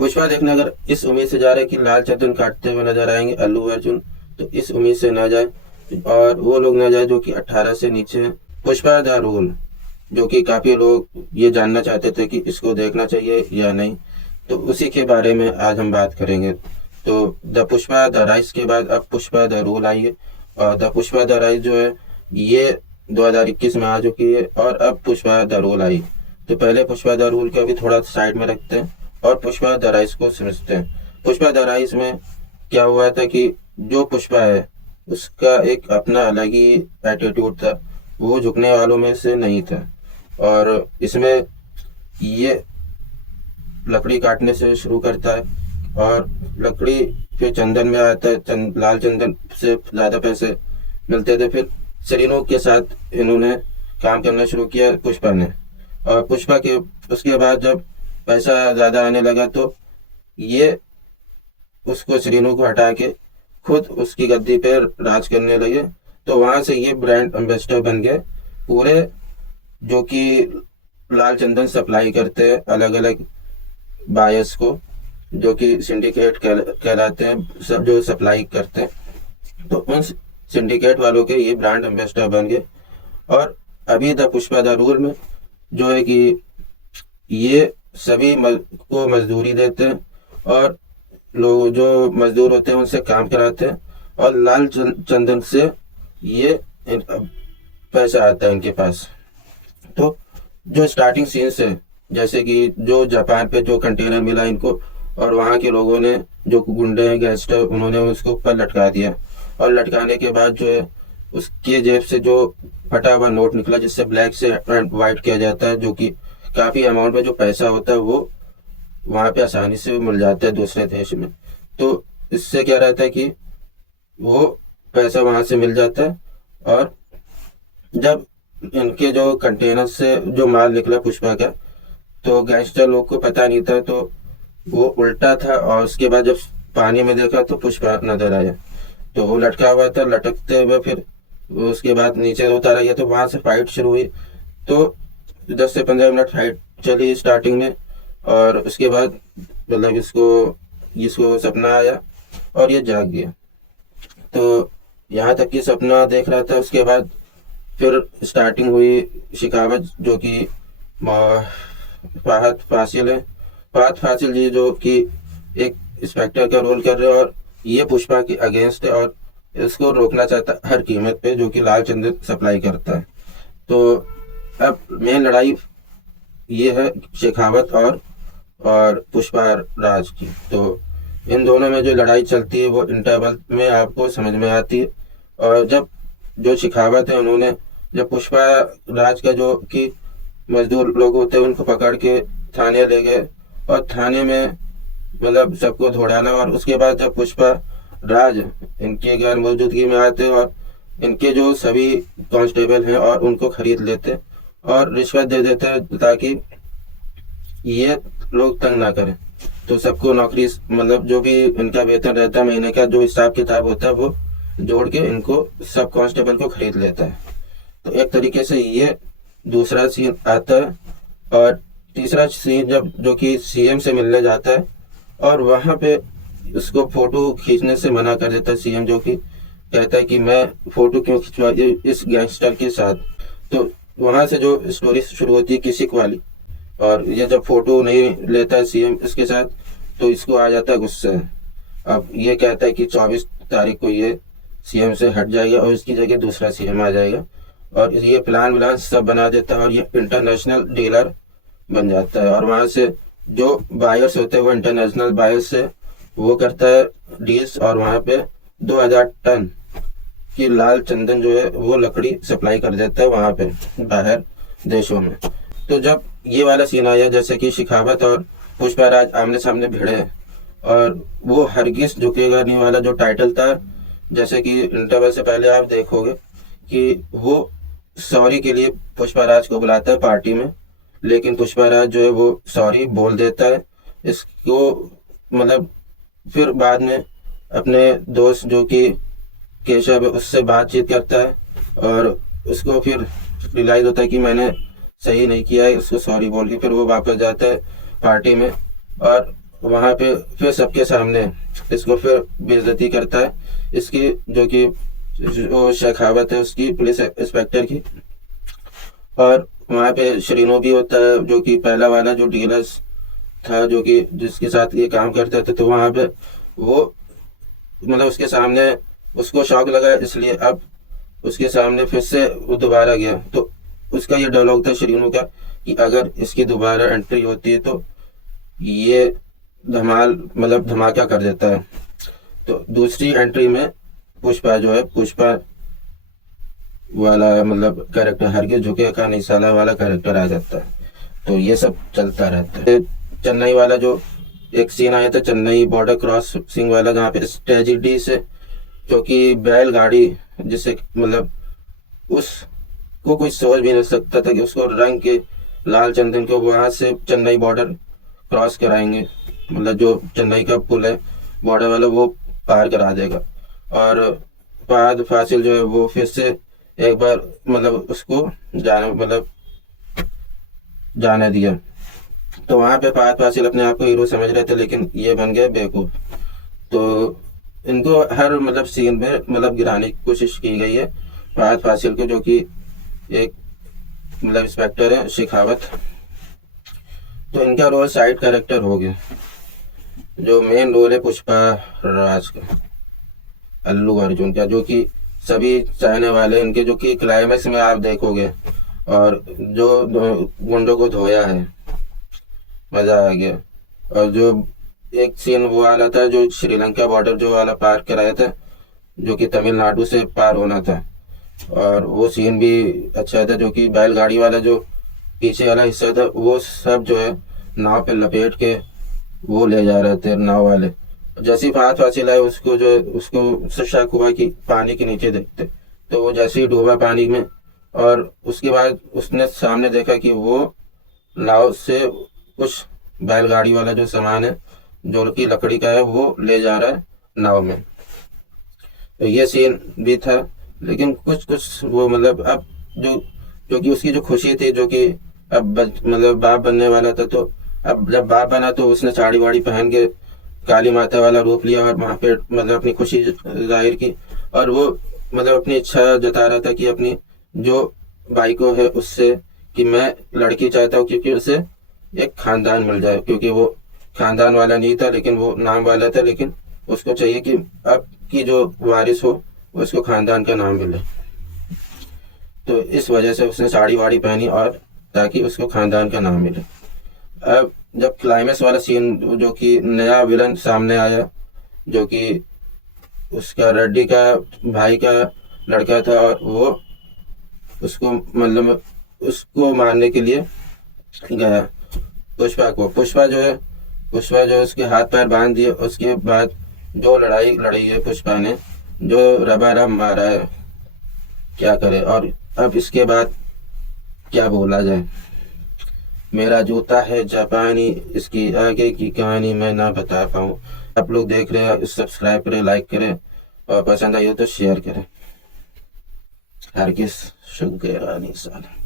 पुष्पा देखने अगर इस उम्मीद से जा रहे हैं कि लाल चंदन काटते हुए नजर आएंगे अल्लू अर्जुन, तो इस उम्मीद से ना जाए। और वो लोग ना जाए जो कि 18 से नीचे हैं। पुष्पा द रूल, जो कि काफी लोग ये जानना चाहते थे कि इसको देखना चाहिए या नहीं, तो उसी के बारे में आज हम बात करेंगे। तो द पुष्पा द राइज के बाद अब पुष्पा द रूल आई है। और द पुष्पा द राइज जो है ये 2021 में आ चुकी है, और अब पुष्पा द रूल आई। तो पहले पुष्पा द रूल को अभी थोड़ा साइड में रखते हैं और पुष्पा द राइज को समझते हैं। पुष्पा द राइज में क्या हुआ था कि जो पुष्पा है उसका एक अपना अलग ही एटीट्यूड था, वो झुकने वालों में से नहीं था। और इसमें ये लकड़ी काटने से शुरू करता है और लकड़ी फिर चंदन में आता है। लाल चंदन से ज़्यादा पैसे मिलते थे। फिर सरीनों के साथ इन्होंने काम करना शुरू किया पुष्पा ने। और पुष्पा के उसके बाद जब पैसा ज़्यादा आने लगा तो ये उसको सरीनों को हटा के खुद उसकी गद्दी पर राज करने लगे। तो वहां से ये ब्रांड एम्बेसडर बन गए पूरे, जो कि लाल चंदन सप्लाई करते हैं अलग अलग बायर्स को, जो कि सिंडिकेट कहलाते हैं, सब जो सप्लाई करते हैं। तो उन सिंडिकेट वालों के ये ब्रांड एम्बेसडर बन गए। और अभी द पुष्पा द रूल में जो है कि ये सभी को मजदूरी देते हैं और लोग जो मजदूर होते हैं उनसे काम कराते हैं, और लाल चंदन से ये पैसा आता है इनके पास। तो जो स्टार्टिंग सीन से, जैसे कि जो जापान पे जो कंटेनर मिला इनको, और वहाँ के लोगों ने जो गुंडे हैं गैंगस्टर, उन्होंने उसको ऊपर लटका दिया। और लटकाने के बाद जो है उसके जेब से जो फटा हुआ नोट निकला, जिससे ब्लैक से वाइट किया जाता है, जो कि काफी अमाउंट में जो पैसा होता है वो वहाँ पे आसानी से मिल जाता है दूसरे देश में। तो इससे क्या रहता है कि वो पैसा वहां से मिल जाता है। और जब इनके जो कंटेनर से जो माल निकला पुष्पा का, तो गैंगस्टर लोग को पता नहीं था, तो वो उल्टा था। और उसके बाद जब पानी में देखा तो पुष्पा नजर आया, तो वो लटका हुआ था। लटकते हुए फिर उसके बाद नीचे उतारा गया, तो वहां से फाइट शुरू हुई। तो 10 से 15 मिनट फाइट चली स्टार्टिंग में, और उसके बाद मतलब इसको इसको सपना आया और ये जाग गया। तो यहाँ तक कि सपना देख रहा था। उसके बाद फिर स्टार्टिंग हुई शिकावत, जो कि फहद फासिल है। फहद फासिल जी जो कि एक इंस्पेक्टर का रोल कर रहे हैं, और ये पुष्पा के अगेंस्ट है और इसको रोकना चाहता है हर कीमत पे, जो कि लाल चंदन सप्लाई करता है। तो अब मेन लड़ाई ये है शेखावत और पुष्पा राज की। तो इन दोनों में जो लड़ाई चलती है वो इंटरवल में आपको समझ में आती है। और जब जो शेखावत है उन्होंने जब पुष्पा राज का जो कि मजदूर लोग होते हैं उनको पकड़ के थाने ले गए, और थाने में मतलब सबको धो डाला। और उसके बाद जब पुष्पा राज इनके गैर मौजूदगी में आते हैं और इनके जो सभी कांस्टेबल हैं और उनको खरीद लेते और रिश्वत दे देते हैं ताकि ये लोग तंग ना करें। तो सबको नौकरी मतलब जो भी इनका वेतन रहता है महीने का, जो हिसाब किताब होता है, वो जोड़ के इनको सब कांस्टेबल को खरीद लेता है। तो एक तरीके से ये दूसरा सीन आता है। और तीसरा सीन जब जो कि सीएम से मिलने जाता है, और वहां पे उसको फोटो खींचने से मना कर देता है सीएम, जो कि कहता है कि मैं फोटो क्यों खिंचवा इस गैंगस्टर के साथ। तो वहां से जो स्टोरी शुरू होती है किसिक वाली, और ये जब फोटो नहीं लेता है सीएम इसके साथ, तो इसको आ जाता है गुस्सा। अब ये कहता है कि 24 तारीख को ये सीएम से हट जाएगा और इसकी जगह दूसरा सीएम आ जाएगा। और ये प्लान व्लान सब बना देता है और ये इंटरनेशनल डीलर बन जाता है। और वहां से जो बायर्स होते हैं वो इंटरनेशनल बायर्स से वो करता है डील्स, और वहां पे 2000 टन की लाल चंदन जो है वो लकड़ी सप्लाई कर देता है वहां पे बाहर देशों में। तो जब ये वाला सीन आया, जैसे कि शेखावत और पुष्पा राज आमने सामने भिड़े हैं, और वो हरगिज झुकेगा नहीं वाला जो टाइटल था, जैसे कि इंटरवल से पहले आप देखोगे कि वो सॉरी के लिए पुष्पा राज को बुलाता है पार्टी में, लेकिन पुष्पा राज जो है वो सॉरी बोल देता है इसको। मतलब फिर बाद में अपने दोस्त जो कि केशव है उससे बातचीत करता है, और उसको फिर रियलाइज होता है कि मैंने सही नहीं किया है, उसको सॉरी बोल के फिर वो वापस जाता है पार्टी में। और वहाँ पे फिर सबके सामने इसको फिर बेइज्जती करता है, इसकी जो कि जो शेखावत है उसकी, पुलिस इंस्पेक्टर की। और वहाँ पे श्रीनो भी होता है जो कि पहला वाला जो डीलर्स था, जो कि जिसके साथ ये काम करते थे। तो वहाँ पे वो मतलब उसके सामने उसको शौक लगा, इसलिए अब उसके सामने फिर से वो दोबारा गया। तो उसका ये डायलॉग था श्रीनु का कि अगर इसकी दोबारा एंट्री होती है तो ये धमाल मतलब धमाका कर देता है। तो दूसरी एंट्री में पुष्पा जो है, पुष्पा वाला मतलब कैरेक्टर, हरगिज झुके का नहीं साला वाला कैरेक्टर आ जाता है। तो ये सब चलता रहता है। चेन्नई वाला जो एक सीन आया था, चेन्नई बॉर्डर क्रॉसिंग वाला, जहाँ पे ट्रेजिडी से जो कि बैलगाड़ी, जिसे मतलब उसको कोई सोच भी नहीं सकता था कि उसको रंग के लाल चंदन को वहां से चेन्नई बॉर्डर क्रॉस कराएंगे, मतलब जो चेन्नई का पुल है बॉर्डर वाला वो पार करा देगा। और फहद फासिल जो है वो फिर से एक बार मतलब उसको जाने दिया। तो वहां पे फहद फासिल अपने आप को हीरो समझ रहे थे, लेकिन ये बन गए बेवकूफ। तो इनको हर मतलब सीन में मतलब गिराने की कोशिश की गई है फहद फासिल को, जो कि एक मतलब इंस्पेक्टर है शेखावत। तो इनका रोल साइड कैरेक्टर हो गया। जो मेन रोल है पुष्पा राज का, अल्लू अर्जुन का, जो कि सभी चाहने वाले इनके, जो कि क्लाइमेक्स में आप देखोगे। और जो गुंडों को धोया है, मजा आ गया। और जो एक सीन वो वाला था जो श्रीलंका बॉर्डर जो वाला पार कराया था, जो कि तमिलनाडु से पार होना था, और वो सीन भी अच्छा था। जो कि बैलगाड़ी वाला जो पीछे वाला हिस्सा था वो सब जो है नाव पे लपेट के वो ले जा रहे थे नाव वाले। जैसे ही फहद फासिल आए उसको जो उसको शक हुआ कि पानी के नीचे देखते, तो वो जैसे ही डूबा पानी में, और उसके बाद उसने सामने देखा कि वो नाव से कुछ बैलगाड़ी वाला जो सामान है जो कि लकड़ी का है वो ले जा रहा है नाव में। तो ये सीन भी था। लेकिन कुछ कुछ वो मतलब अब जो जो कि उसकी जो खुशी थी, जो कि अब मतलब बाप बनने वाला था, तो अब जब बाप बना तो उसने साड़ी वाड़ी पहन के काली माता वाला रूप लिया और वहां पे मतलब अपनी खुशी जाहिर की। और वो मतलब अपनी इच्छा जता रहा था कि अपनी जो भाई को है उससे, कि मैं लड़की चाहता हूँ क्योंकि उसे एक खानदान मिल जाए, क्योंकि वो खानदान वाला नहीं था लेकिन वो नाम वाला था। लेकिन उसको चाहिए कि अब की जो वारिस हो उसको खानदान का नाम मिले। तो इस वजह से उसने साड़ी वाड़ी पहनी, और ताकि उसको खानदान का नाम मिले। अब जब क्लाइमेक्स वाला सीन, जो कि नया विलन सामने आया, जो कि उसका रेड्डी का भाई का लड़का था, और वो उसको मतलब उसको मारने के लिए गया पुष्पा जो है उसके हाथ पैर बांध दिए। उसके बाद जो लड़ाई लड़ी है पुष्पा ने, जो रबा रब मारा है, क्या करे। और अब इसके बाद क्या बोला जाए। मेरा जूता है जापानी, इसकी आगे की कहानी मैं ना बता पाऊँ। आप लोग देख रहे हैं, सब्सक्राइब करें, लाइक करें, और पसंद आई हो तो शेयर करें। हरगिज शुक्र नहीं साल।